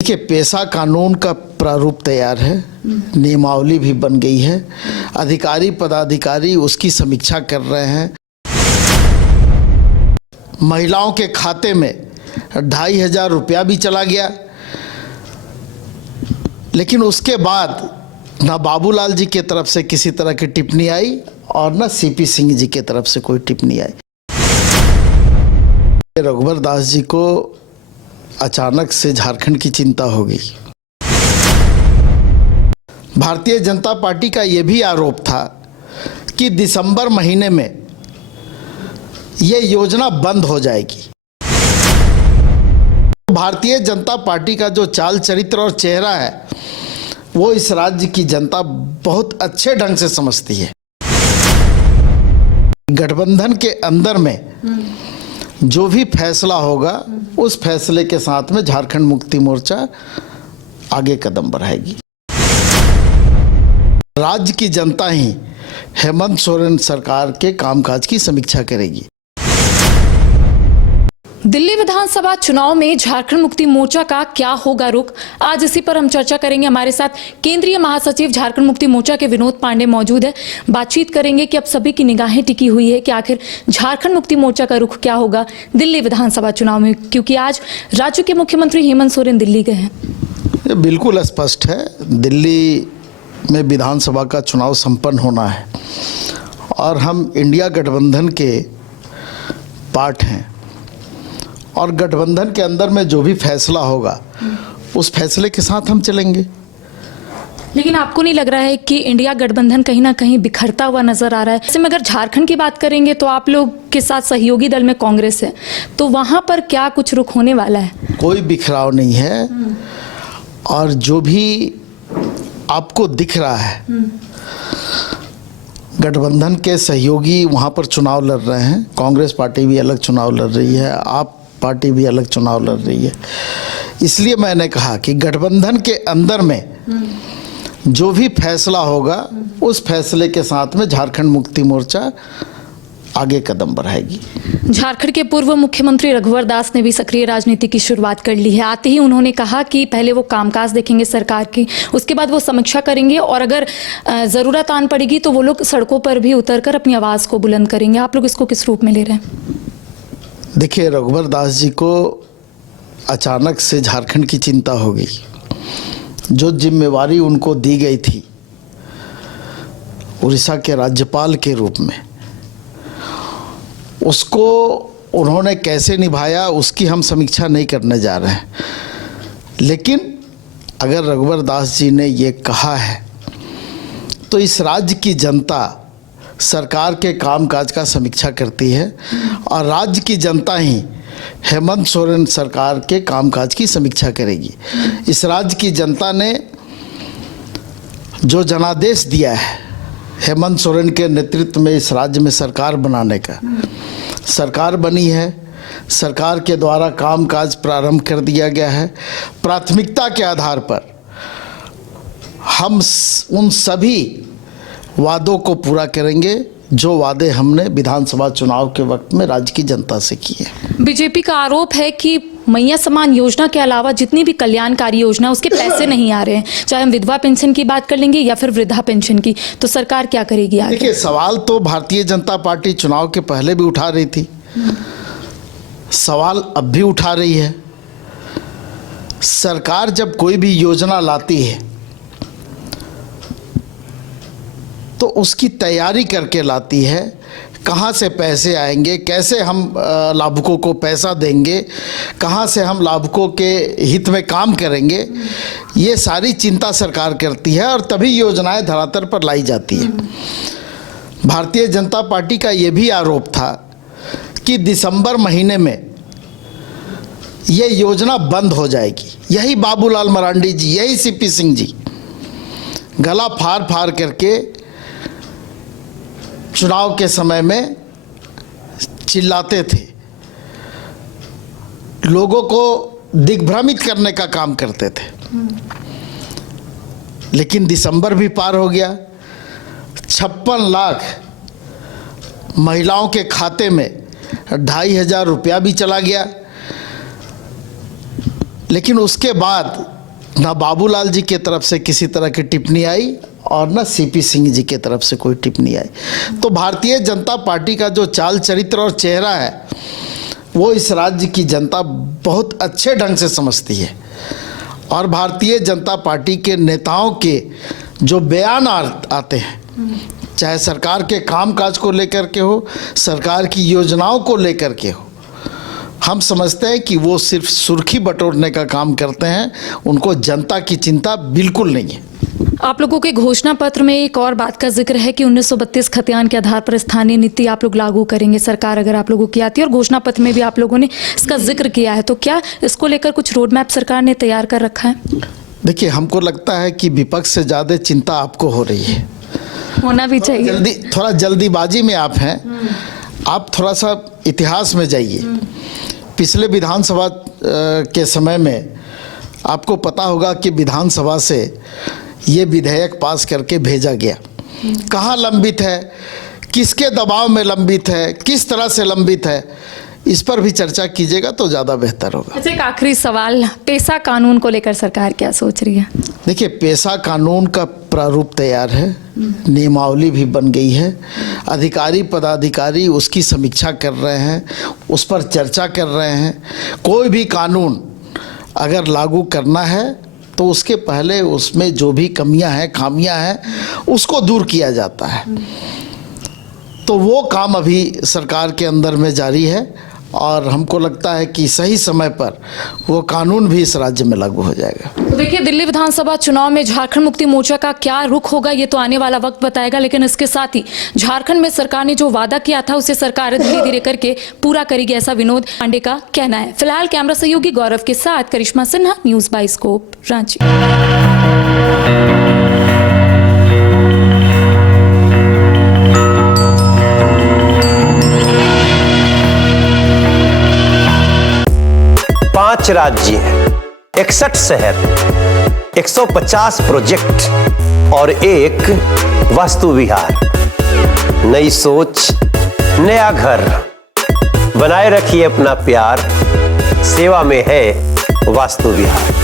देखिए, पेशा कानून का प्रारूप तैयार है, नियमावली भी बन गई है, अधिकारी पदाधिकारी उसकी समीक्षा कर रहे हैं। महिलाओं के खाते में 2,500 रुपया भी चला गया, लेकिन उसके बाद ना बाबूलाल जी की तरफ से किसी तरह की टिप्पणी आई और ना सीपी सिंह जी की तरफ से कोई टिप्पणी आई। रघुवर दास जी को अचानक से झारखंड की चिंता हो गई। भारतीय जनता पार्टी का यह भी आरोप था कि दिसंबर महीने में यह योजना बंद हो जाएगी। भारतीय जनता पार्टी का जो चाल चरित्र और चेहरा है वो इस राज्य की जनता बहुत अच्छे ढंग से समझती है। गठबंधन के अंदर में जो भी फैसला होगा उस फैसले के साथ में झारखंड मुक्ति मोर्चा आगे कदम बढ़ाएगी। राज्य की जनता ही हेमंत सोरेन सरकार के कामकाज की समीक्षा करेगी। दिल्ली विधानसभा चुनाव में झारखंड मुक्ति मोर्चा का क्या होगा रुख, आज इसी पर हम चर्चा करेंगे। हमारे साथ केंद्रीय महासचिव झारखंड मुक्ति मोर्चा के विनोद पांडे मौजूद है। बातचीत करेंगे कि अब सभी की निगाहें टिकी हुई है कि आखिर झारखंड मुक्ति मोर्चा का रुख क्या होगा दिल्ली विधानसभा चुनाव में, क्योंकि आज राज्य के मुख्यमंत्री हेमंत सोरेन दिल्ली गए हैं। ये बिल्कुल स्पष्ट है, दिल्ली में विधानसभा का चुनाव संपन्न होना है और हम इंडिया गठबंधन के पार्ट हैं और गठबंधन के अंदर में जो भी फैसला होगा उस फैसले के साथ हम चलेंगे। लेकिन आपको नहीं लग रहा है कि इंडिया गठबंधन कहीं ना कहीं बिखरता हुआ नजर आ रहा है? जैसे में अगर झारखंड की बात करेंगे तो आप लोग के साथ सहयोगी दल में कांग्रेस है, तो वहां पर क्या कुछ रुख होने वाला है? कोई बिखराव नहीं है और जो भी आपको दिख रहा है गठबंधन के सहयोगी वहां पर चुनाव लड़ रहे हैं। कांग्रेस पार्टी भी अलग चुनाव लड़ रही है, आप पार्टी भी अलग चुनाव लड़ रही है। इसलिए मैंने कहा कि गठबंधन के अंदर में जो भी फैसला होगा उस फैसले के साथ में झारखंड मुक्ति मोर्चा आगे कदम बढ़ाएगी। झारखंड के पूर्व मुख्यमंत्री रघुवर दास ने भी सक्रिय राजनीति की शुरुआत कर ली है। आते ही उन्होंने कहा कि पहले वो कामकाज देखेंगे सरकार की, उसके बाद वो समीक्षा करेंगे और अगर ज़रूरत आन पड़ेगी तो वो लोग सड़कों पर भी उतरकर अपनी आवाज़ को बुलंद करेंगे। आप लोग इसको किस रूप में ले रहे हैं? देखिए, रघुवर दास जी को अचानक से झारखंड की चिंता हो गई। जो जिम्मेवारी उनको दी गई थी उड़ीसा के राज्यपाल के रूप में, उसको उन्होंने कैसे निभाया उसकी हम समीक्षा नहीं करने जा रहे हैं। लेकिन अगर रघुवर दास जी ने ये कहा है तो इस राज्य की जनता सरकार के कामकाज का समीक्षा करती है और राज्य की जनता ही हेमंत सोरेन सरकार के कामकाज की समीक्षा करेगी। इस राज्य की जनता ने जो जनादेश दिया है हेमंत सोरेन के नेतृत्व में इस राज्य में सरकार बनाने का, सरकार बनी है, सरकार के द्वारा कामकाज प्रारंभ कर दिया गया है। प्राथमिकता के आधार पर हम उन सभी वादों को पूरा करेंगे जो वादे हमने विधानसभा चुनाव के वक्त में राज्य की जनता से किए। बीजेपी का आरोप है कि मैया समान योजना के अलावा जितनी भी कल्याणकारी योजना उसके पैसे नहीं आ रहे हैं, चाहे हम विधवा पेंशन की बात कर लेंगे या फिर वृद्धा पेंशन की, तो सरकार क्या करेगी आगे? देखिए, सवाल तो भारतीय जनता पार्टी चुनाव के पहले भी उठा रही थी, सवाल अब भी उठा रही है। सरकार जब कोई भी योजना लाती है तो उसकी तैयारी करके लाती है, कहाँ से पैसे आएंगे, कैसे हम लाभुकों को पैसा देंगे, कहाँ से हम लाभुकों के हित में काम करेंगे, ये सारी चिंता सरकार करती है और तभी योजनाएं धरातल पर लाई जाती है। भारतीय जनता पार्टी का ये भी आरोप था कि दिसंबर महीने में ये योजना बंद हो जाएगी। यही बाबूलाल मरांडी जी, यही सीपी सिंह जी गला फाड़ फाड़ करके चुनाव के समय में चिल्लाते थे, लोगों को दिग्भ्रमित करने का काम करते थे। लेकिन दिसंबर भी पार हो गया, 56 लाख महिलाओं के खाते में 2,500 रुपया भी चला गया। लेकिन उसके बाद ना बाबूलाल जी की तरफ से किसी तरह की टिप्पणी आई और ना सीपी सिंह जी की तरफ से कोई टिप्पणी आई। तो भारतीय जनता पार्टी का जो चाल चरित्र और चेहरा है वो इस राज्य की जनता बहुत अच्छे ढंग से समझती है। और भारतीय जनता पार्टी के नेताओं के जो बयान आते हैं, चाहे सरकार के कामकाज को लेकर के हो, सरकार की योजनाओं को लेकर के हो, हम समझते हैं कि वो सिर्फ सुर्खी बटोरने का काम करते हैं, उनको जनता की चिंता बिल्कुल नहीं है। आप लोगों के घोषणा पत्र में एक और बात का जिक्र है कि 1932 खतियान के आधार पर स्थानीय नीति आप लोग लागू करेंगे, सरकार अगर आप लोगों की आती है, और घोषणा पत्र में भी आप लोगों ने इसका जिक्र किया है। तो क्या इसको लेकर कुछ रोड मैप सरकार ने तैयार कर रखा है? देखिए, हमको लगता है कि विपक्ष से ज़्यादा चिंता आपको हो रही है, होना भी चाहिए। थोड़ा जल्दीबाजी में आप हैं। आप थोड़ा सा इतिहास में जाइए। पिछले विधानसभा के समय में आपको पता होगा कि विधानसभा से ये विधेयक पास करके भेजा गया। कहाँ लंबित है, किसके दबाव में लंबित है, किस तरह से लंबित है, इस पर भी चर्चा कीजिएगा तो ज़्यादा बेहतर होगा। अच्छा, एक आखिरी सवाल, पेशा कानून को लेकर सरकार क्या सोच रही है? देखिए, पेशा कानून का प्रारूप तैयार है, नियमावली भी बन गई है, अधिकारी पदाधिकारी उसकी समीक्षा कर रहे हैं, उस पर चर्चा कर रहे हैं। कोई भी कानून अगर लागू करना है तो उसके पहले उसमें जो भी कमियां हैं, खामियां हैं, उसको दूर किया जाता है। तो वो काम अभी सरकार के अंदर में जारी है और हमको लगता है कि सही समय पर वो कानून भी इस राज्य में लागू हो जाएगा। तो देखिए, दिल्ली विधानसभा चुनाव में झारखंड मुक्ति मोर्चा का क्या रुख होगा ये तो आने वाला वक्त बताएगा, लेकिन इसके साथ ही झारखंड में सरकार ने जो वादा किया था उसे सरकार धीरे धीरे करके पूरा करेगी, ऐसा विनोद पांडे का कहना है। फिलहाल कैमरा सहयोगी गौरव के साथ करिश्मा सिन्हा, न्यूज़ बाइस्कोप, रांची। 5 राज्य, 61 शहर, 150 प्रोजेक्ट और एक वास्तु विहार। नई सोच, नया घर, बनाए रखिए अपना प्यार, सेवा में है वास्तु विहार।